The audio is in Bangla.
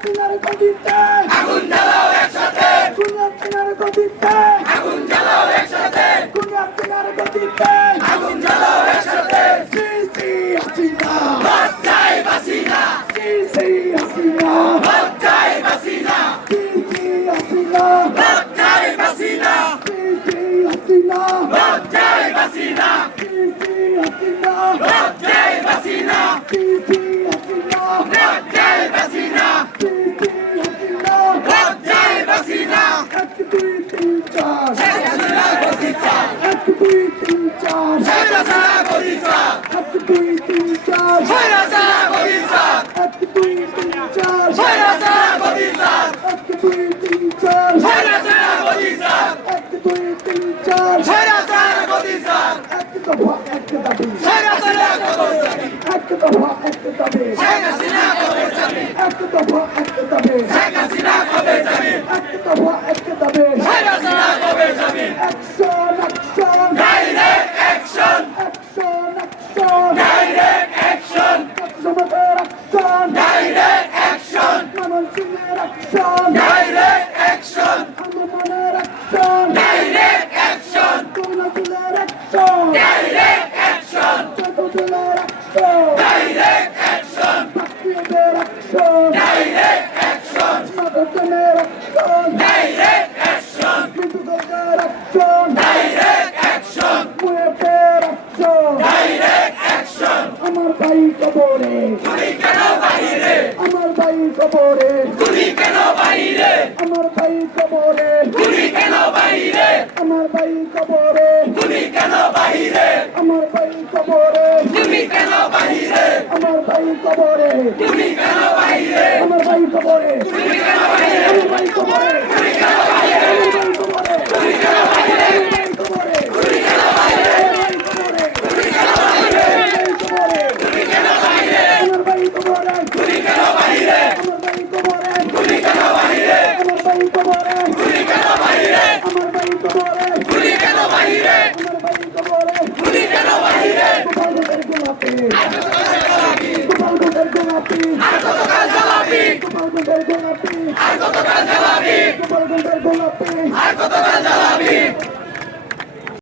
সিনার গদিতে আগুন জ্বালাও একসাথে কুনিয়া সিনার গদিতে আগুন জ্বালাও একসাথে কুনিয়া সিনার গদিতে আগুন জ্বালাও একসাথে সিসি হাসিনা লজ্জায় বাসি না সিসি হাসিনা লজ্জায় বাসি না সিসি হাসিনা লজ্জায় বাসি না সিসি হাসিনা লজ্জায় বাসি না সিসি হাসিনা লজ্জায় বাসি না সিসি হাসিনা লজ্জায় বাসি না সিসি হাসিনা লজ্জায় বাসি না এক দুই তিন চার শেখ হাসিনা গদি চার এক দুই তিন চার শেখ হাসিনা গদি চার এক দুই তিন চার শেখ হাসিনা গদি চার এক দুই তিন চার শেখ হাসিনা গদি চার এক দুই তিন চার শেখ হাসিনা গদি চার এক দুই তিন চার শেখ হাসিনা গদি চার এক দফা এক দাবি শেখ হাসিনা কবর যাবি এক দফা এক দাবি শেখ হাসিনা কবর যাবি এক দফা এক দাবি শেখ হাসিনা কবর যাবি এক দফা এক দাবি শেখ হাসিনা কবর যাবি action action direct action action action direct action জমাতের অ্যাকশন ডাইরেক্ট অ্যাকশন মানব সিংহের অ্যাকশন ডাইরেক্ট অ্যাকশন আন্দোলনের অ্যাকশন ডাইরেক্ট অ্যাকশন কৌনসিলের অ্যাকশন ডাইরেক্ট অ্যাকশন চতুর্থের অ্যাকশন ডাইরেক্ট অ্যাকশন বাকিদের অ্যাকশন ডাইরেক্ট অ্যাকশন মাদকের অ্যাকশন ডাইরেক্ট অ্যাকশন বিদ্যুতের অ্যাকশন ডাইরেক্ট অ্যাকশন মুয়েতের অ্যাকশন ডাইরেক্ট অ্যাকশন আমার ভাই কবরে তুমি কেন বাহিরে আমার ভাই কবরে তুমি কেন বাহিরে আমার ভাই কবরে তুমি কেন বাহিরে আমার ভাই কবরে তুমি কেন বাহিরে আমার ভাই কবরে তুমি কেন বাহিরে আমার ভাই কবরে তুমি কেন বাহিরে আমার ভাই কবরে তুমি কেন বাহিরে আমার ভাই কবরে তুমি কেন বাহিরে আমার ভাই কবরে তুমি কেন বাহিরে আমার ভাই কবরে তুমি কেন বাহিরে আমার ভাই কবরে তুমি কেন বাহিরে তুমি কেন বাহিরে তুমি কেন বাহিরে আমার ভাই কবরে তুমি কেন বাহিরে আমার ভাই কবরে তুমি কেন বাহিরে আমার ভাই কবরে তুমি কেন বাহিরে আমার ভাই কবরে তুমি কেন বাহিরে গোপালগঞ্জের গোলাপি গোপালগঞ্জের গোলাপি আর কতকাল জ্বালাবি গোপালগঞ্জের গোলাপি আর কতকাল জ্বালাবি গোপালগঞ্জের গোলাপি আর কতকাল জ্বালাবি